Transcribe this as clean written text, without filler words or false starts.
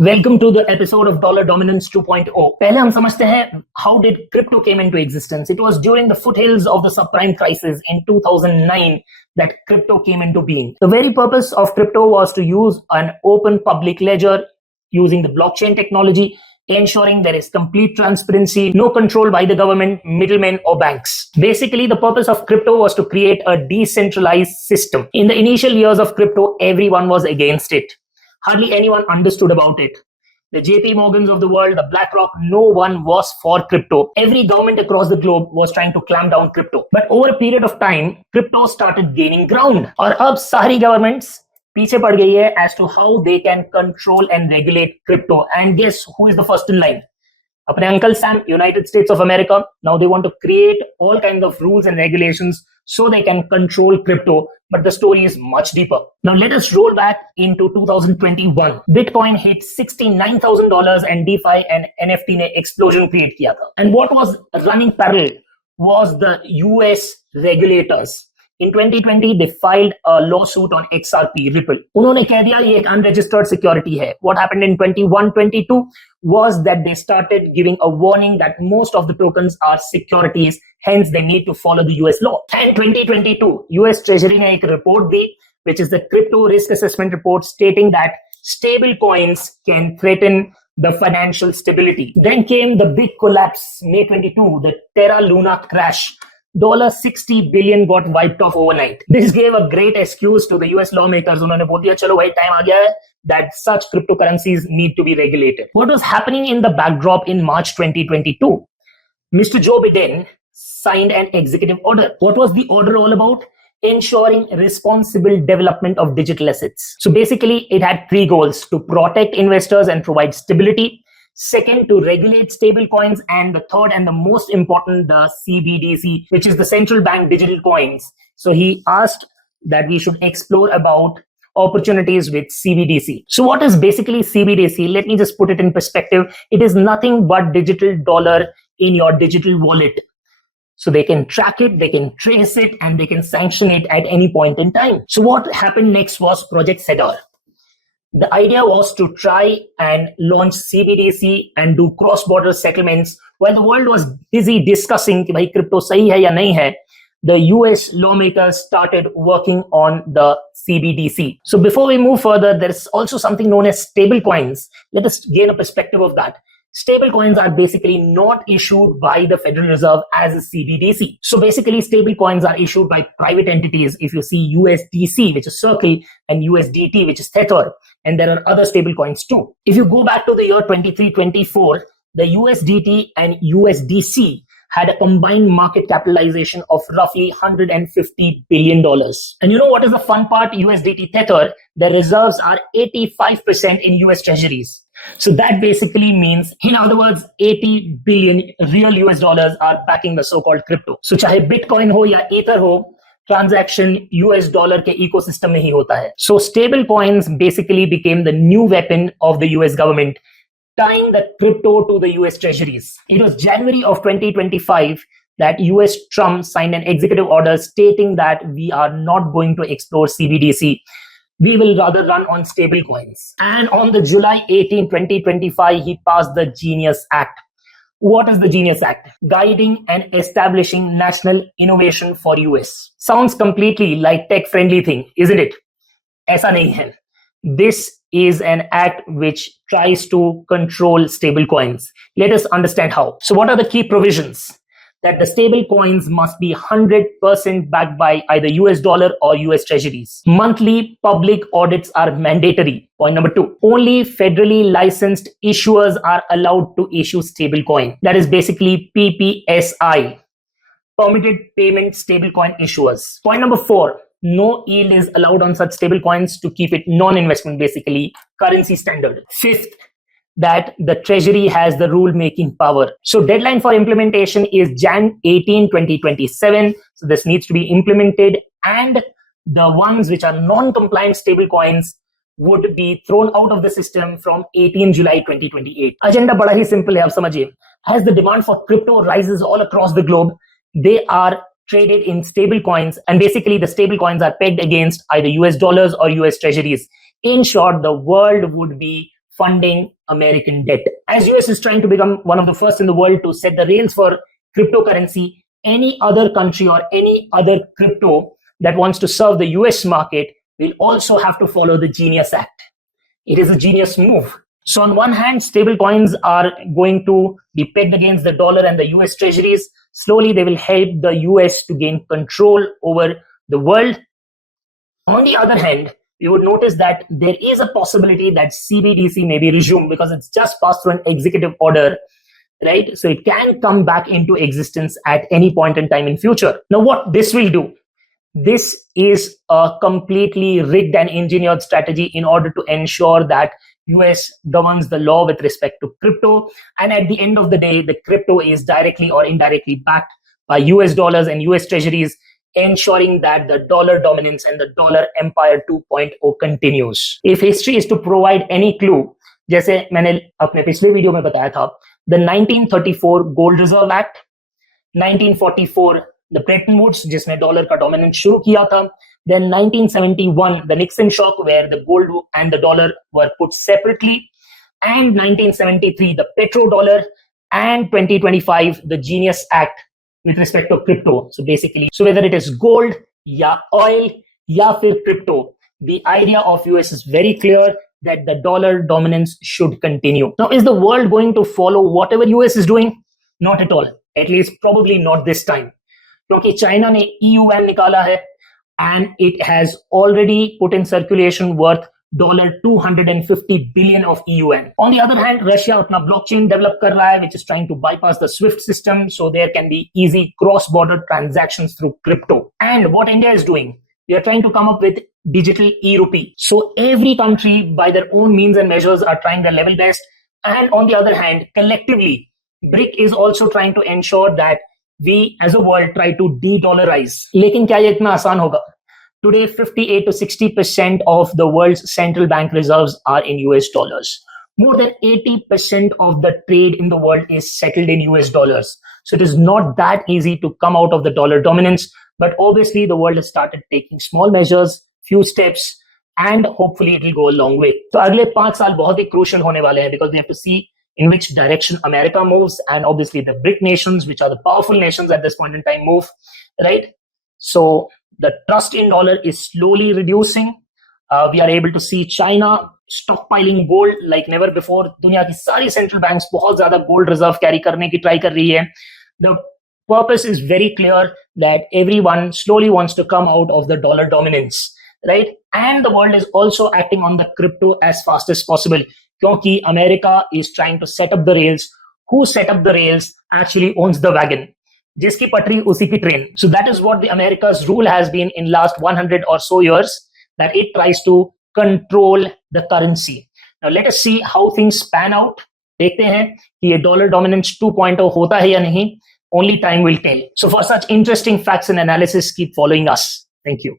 Welcome to the episode of Dollar Dominance 2.0. पहले हम समझते हैं how did crypto came into existence. It was during the foothills of the subprime crisis in 2009 that crypto came into being. The very purpose of crypto was to use an open public ledger using the blockchain technology, ensuring there is complete transparency, no control by the government, middlemen or banks. Basically, the purpose of crypto was to create a decentralized system. In the initial years of crypto, everyone was against it. Hardly anyone understood about it. The JP Morgans of the world, the BlackRock, no one was for crypto. Every government across the globe was trying to clamp down crypto. But over a period of time, crypto started gaining ground. और अब सारी governments पीछे पड़ गई है as to how they can control and regulate crypto. And guess who is the first in line? अपने Uncle Sam, United States of America. Now they want to create all kinds of rules and regulations so they can control crypto. But the story is much deeper. Now let us roll back into 2021. Bitcoin hit $69,000 and DeFi and NFT ने explosion create किया था. And what was running parallel was the US regulators. In 2020, they filed a lawsuit on XRP, Ripple. उन्होंने कह दिया ये एक unregistered security है. What happened in 21-22 was that they started giving a warning that most of the tokens are securities, hence they need to follow the US law. And 2022, US Treasury ने एक report the, which is the crypto risk assessment report stating that stable coins can threaten the financial stability. Then came the big collapse, May 22, the Terra Luna crash. $60 billion got wiped off overnight. This gave a great excuse to the US lawmakers. उन्होंने बोल दिया चलो भाई time आ गया है that such cryptocurrencies need to be regulated. What was happening in the backdrop in March 2022? Mr. Joe Biden signed an executive order. What was the order all about? Ensuring responsible development of digital assets. So basically, it had three goals: to protect investors and provide stability. Second, to regulate stable coins, and the third and the most important, the CBDC, which is the central bank digital coins. So he asked that we should explore about opportunities with CBDC. So what is basically CBDC? Let me just put it in perspective. It is nothing but digital dollar in your digital wallet. So they can track it, they can trace it, and they can sanction it at any point in time. So what happened next was Project Tether. The idea was to try and launch CBDC and do cross-border settlements. While the world was busy discussing कि भाई crypto सही है या नहीं है, the US lawmakers started working on the CBDC. So before we move further, there's also something known as stablecoins. Let us gain a perspective of that. Stablecoins are basically not issued by the Federal Reserve as a CBDC. So basically, stablecoins are issued by private entities. If you see USDC, which is Circle, and USDT, which is Tether, and there are other stablecoins too. If you go back to the year 23-24, the USDT and USDC had a combined market capitalization of roughly $150 billion. And you know what is the fun part? USDT Tether, the reserves are 85% in US treasuries. So that basically means, in other words, 80 billion real US dollars are backing the so-called crypto. So चाहे Bitcoin हो या Ether हो, transaction US dollar के ecosystem में ही होता है. So stable coins basically became the new weapon of the US government, tying the crypto to the US treasuries. It was January of 2025 that US Trump signed an executive order stating that we are not going to explore CBDC. We will rather run on stable coins. And on the July 18, 2025, he passed the Genius Act. What is the Genius Act? Guiding and establishing national innovation for US. Sounds completely like tech-friendly thing, isn't it? ऐसा नहीं है. This is an act which tries to control stable coins. Let us understand how. So what are the key provisions? That the stable coins must be 100% backed by either US dollar or US treasuries. Monthly public audits are mandatory. Point number 2, only federally licensed issuers are allowed to issue stable coin. That is basically PPSI, permitted payment stablecoin issuers. Point number 4, no yield is allowed on such stable coins to keep it non-investment, basically currency standard. 5th, that the treasury has the rule-making power. So deadline for implementation is Jan 18, 2027. So this needs to be implemented, and the ones which are non-compliant stablecoins would be thrown out of the system from 18 July 2028. Agenda बड़ा ही simple है, आप समझिए. As the demand for crypto rises all across the globe, they are traded in stable coins, and basically the stable coins are pegged against either US dollars or US treasuries. In short, the world would be funding American debt. As US is trying to become one of the first in the world to set the rails for cryptocurrency, any other country or any other crypto that wants to serve the US market will also have to follow the Genius Act. It is a genius move. So on one hand, stable coins are going to be pegged against the dollar and the US treasuries. Slowly, they will help the US to gain control over the world. On the other hand, you would notice that there is a possibility that CBDC may be resumed because it's just passed through an executive order, right? So it can come back into existence at any point in time in future. Now, what this will do? This is a completely rigged and engineered strategy in order to ensure that US governs the law with respect to crypto. And at the end of the day, the crypto is directly or indirectly backed by US dollars and US treasuries, ensuring that the dollar dominance and the dollar empire 2.0 continues. If history is to provide any clue, जैसे मैंने अपने पिछले video में बताया था, the 1934 Gold Reserve Act, 1944 the Bretton Woods, जिसने dollar का dominance शुरू किया था, then 1971 the Nixon shock where the gold and the dollar were put separately, and 1973 the petrodollar, and 2025 the Genius Act with respect to crypto. So basically, so whether it is gold, ya oil, ya fir crypto, the idea of US is very clear that the dollar dominance should continue. Now, is the world going to follow whatever US is doing? Not at all. At least probably not this time. क्योंकि China ने EUM निकाला है and it has already put in circulation worth $250 billion of EUM. On the other hand, Russia अपना blockchain develop कर रहा है, which is trying to bypass the SWIFT system, so there can be easy cross-border transactions through crypto. And what India is doing, we are trying to come up with digital e-rupee. So every country, by their own means and measures, are trying their level best. And on the other hand, collectively, BRIC is also trying to ensure that we as a world try to de-dollarize. लेकिन क्या ये इतना आसान होगा? Today, 58 to 60% of the world's central bank reserves are in US dollars. More than 80% of the trade in the world is settled in US dollars. So it is not that easy to come out of the dollar dominance. But obviously, the world has started taking small measures, few steps, and hopefully it will go a long way. So अगले 5 साल बहुत ही crucial होने वाले हैं because we have to see in which direction America moves, and obviously the BRIC nations, which are the powerful nations at this point in time, move, right? So the trust in dollar is slowly reducing. We are able to see China stockpiling gold like never before. दुनिया की सारी central banks बहुत ज़्यादा gold reserve carry करने की try कर रही है. The purpose is very clear that everyone slowly wants to come out of the dollar dominance, right? And the world is also acting on the crypto as fast as possible. क्योंकि America is trying to set up the rails. Who set up the rails actually owns the wagon. जिसकी पटरी उसी की train. So that is what the America's rule has been in last 100 or so years, that it tries to control the currency. Now let us see how things pan out. देखते हैं कि ये dollar dominance 2.0 होता है या नहीं. Only time will tell. So for such interesting facts and analysis, keep following us. Thank you.